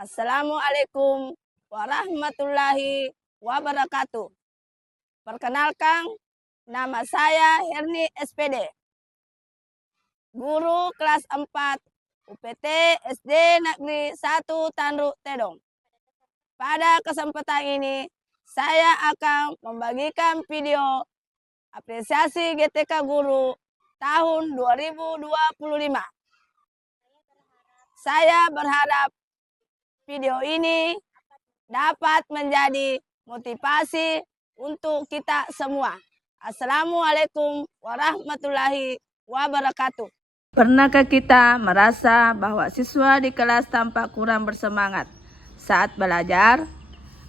Assalamualaikum warahmatullahi wabarakatuh. Perkenalkan, nama saya Herni SPD, guru kelas 4 UPT SD Negeri 1 Tanduk Tedong. Pada kesempatan ini, saya akan membagikan video apresiasi GTK Guru tahun 2025. Saya berharap video ini dapat menjadi motivasi untuk kita semua. Assalamualaikum warahmatullahi wabarakatuh. Pernahkah kita merasa bahwa siswa di kelas tampak kurang bersemangat saat belajar?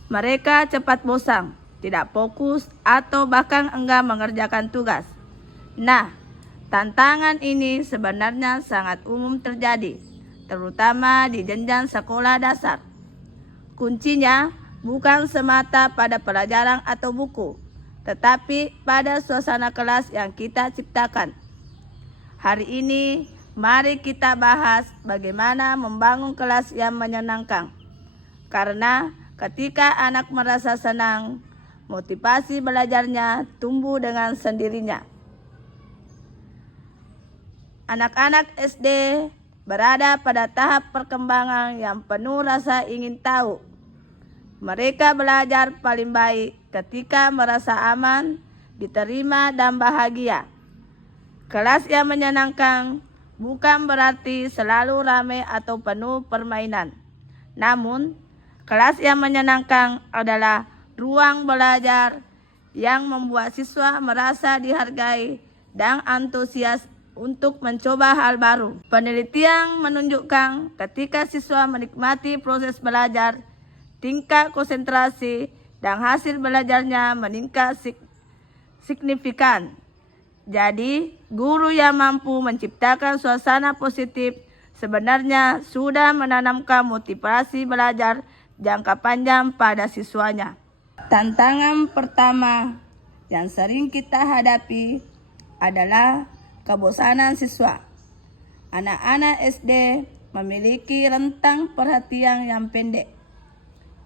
Mereka cepat bosan, tidak fokus, atau bahkan enggan mengerjakan tugas. Nah, tantangan ini sebenarnya sangat umum terjadi, terutama di jenjang sekolah dasar. Kuncinya bukan semata pada pelajaran atau buku, tetapi pada suasana kelas yang kita ciptakan. Hari ini, mari kita bahas bagaimana membangun kelas yang menyenangkan. Karena ketika anak merasa senang, motivasi belajarnya tumbuh dengan sendirinya. Anak-anak SD berada pada tahap perkembangan yang penuh rasa ingin tahu. Mereka belajar paling baik ketika merasa aman, diterima, dan bahagia. Kelas yang menyenangkan bukan berarti selalu ramai atau penuh permainan. Namun, kelas yang menyenangkan adalah ruang belajar yang membuat siswa merasa dihargai dan antusias untuk mencoba hal baru. Penelitian menunjukkan ketika siswa menikmati proses belajar, tingkat konsentrasi dan hasil belajarnya meningkat signifikan. Jadi, guru yang mampu menciptakan suasana positif sebenarnya sudah menanamkan motivasi belajar jangka panjang pada siswanya. Tantangan pertama yang sering kita hadapi adalah kebosanan siswa. Anak-anak SD memiliki rentang perhatian yang pendek.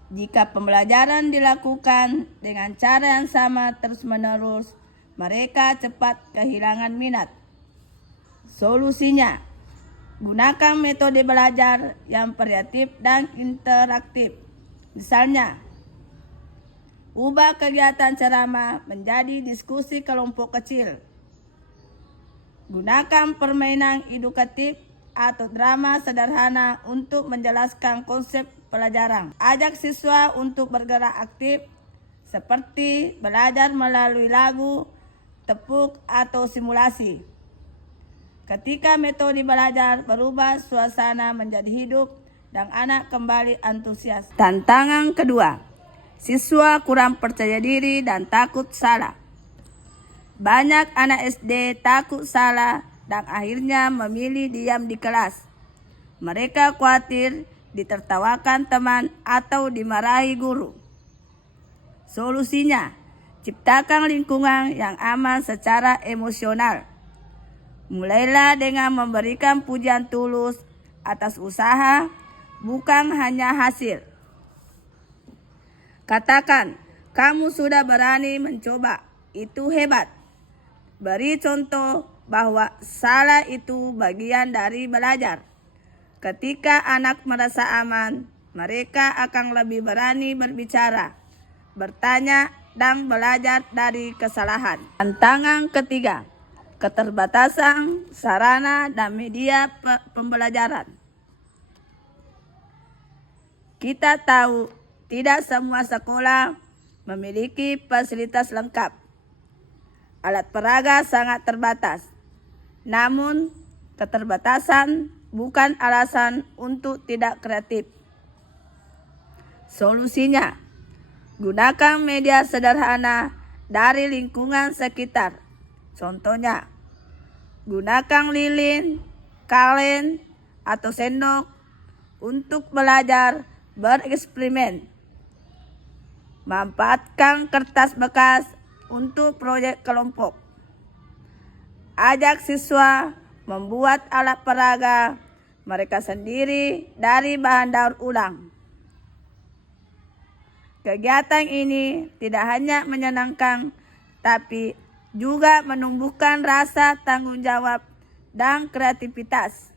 Jika pembelajaran dilakukan dengan cara yang sama terus-menerus, mereka cepat kehilangan minat. Solusinya, gunakan metode belajar yang variatif dan interaktif. Misalnya, ubah kegiatan ceramah menjadi diskusi kelompok kecil. Gunakan permainan edukatif atau drama sederhana untuk menjelaskan konsep pelajaran. Ajak siswa untuk bergerak aktif seperti belajar melalui lagu, tepuk, atau simulasi. Ketika metode belajar berubah, suasana menjadi hidup dan anak kembali antusias. Tantangan kedua, siswa kurang percaya diri dan takut salah. Banyak anak SD takut salah dan akhirnya memilih diam di kelas. Mereka khawatir ditertawakan teman atau dimarahi guru. Solusinya, ciptakan lingkungan yang aman secara emosional. Mulailah dengan memberikan pujian tulus atas usaha, bukan hanya hasil. Katakan, kamu sudah berani mencoba, itu hebat. Beri contoh bahwa salah itu bagian dari belajar. Ketika anak merasa aman, mereka akan lebih berani berbicara, bertanya, dan belajar dari kesalahan. Tantangan ketiga, keterbatasan sarana dan media pembelajaran. Kita tahu tidak semua sekolah memiliki fasilitas lengkap. Alat peraga sangat terbatas. Namun, keterbatasan bukan alasan untuk tidak kreatif. Solusinya, gunakan media sederhana dari lingkungan sekitar. Contohnya, gunakan lilin, kaleng, atau sendok untuk belajar bereksperimen. Manfaatkan kertas bekas untuk proyek kelompok. Ajak siswa membuat alat peraga mereka sendiri dari bahan daur ulang. Kegiatan ini tidak hanya menyenangkan, tapi juga menumbuhkan rasa tanggung jawab dan kreativitas.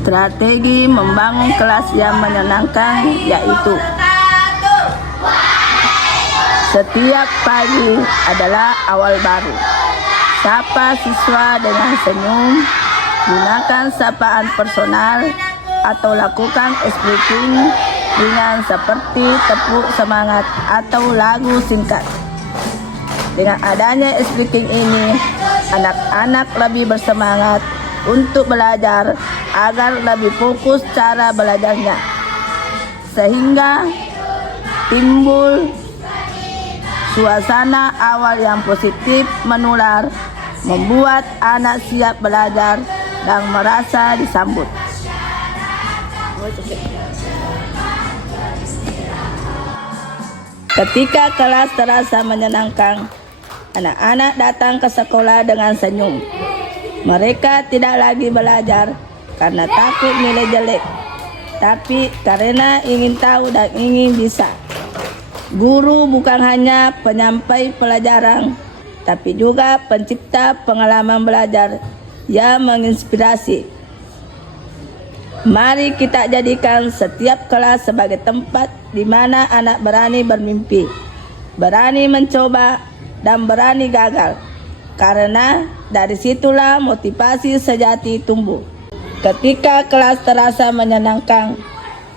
Strategi membangun kelas yang menyenangkan yaitu setiap pagi adalah awal baru. Sapa siswa dengan senyum, gunakan sapaan personal atau lakukan speaking ringan seperti tepuk semangat atau lagu singkat. Dengan adanya speaking ini, anak-anak lebih bersemangat untuk belajar agar lebih fokus cara belajarnya, sehingga timbul suasana awal yang positif menular, membuat anak siap belajar dan merasa disambut. Ketika kelas terasa menyenangkan, anak-anak datang ke sekolah dengan senyum. Mereka tidak lagi belajar karena takut nilai jelek, tapi karena ingin tahu dan ingin bisa. Guru bukan hanya penyampai pelajaran, tapi juga pencipta pengalaman belajar yang menginspirasi. Mari kita jadikan setiap kelas sebagai tempat di mana anak berani bermimpi, berani mencoba, dan berani gagal. Karena dari situlah motivasi sejati tumbuh. Ketika kelas terasa menyenangkan,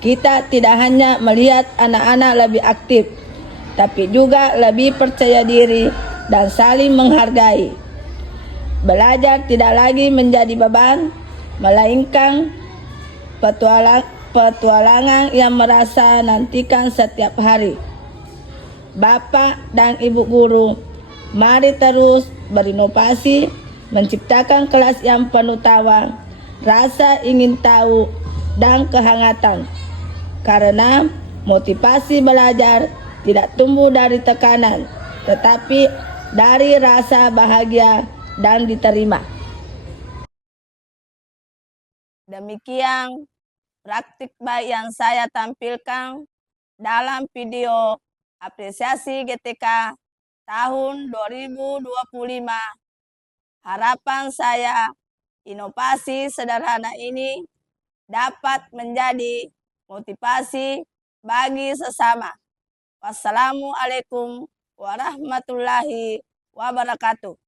kita tidak hanya melihat anak-anak lebih aktif, tapi juga lebih percaya diri dan saling menghargai. Belajar tidak lagi menjadi beban, melainkan petualangan yang merasa nantikan setiap hari. Bapak dan Ibu guru, mari terus berinovasi, menciptakan kelas yang penuh tawa, rasa ingin tahu, dan kehangatan. Karena motivasi belajar tidak tumbuh dari tekanan, tetapi dari rasa bahagia dan diterima. Demikian praktik baik yang saya tampilkan dalam video apresiasi GTK tahun 2025. Harapan saya, inovasi sederhana ini dapat menjadi motivasi bagi sesama. Wassalamualaikum warahmatullahi wabarakatuh.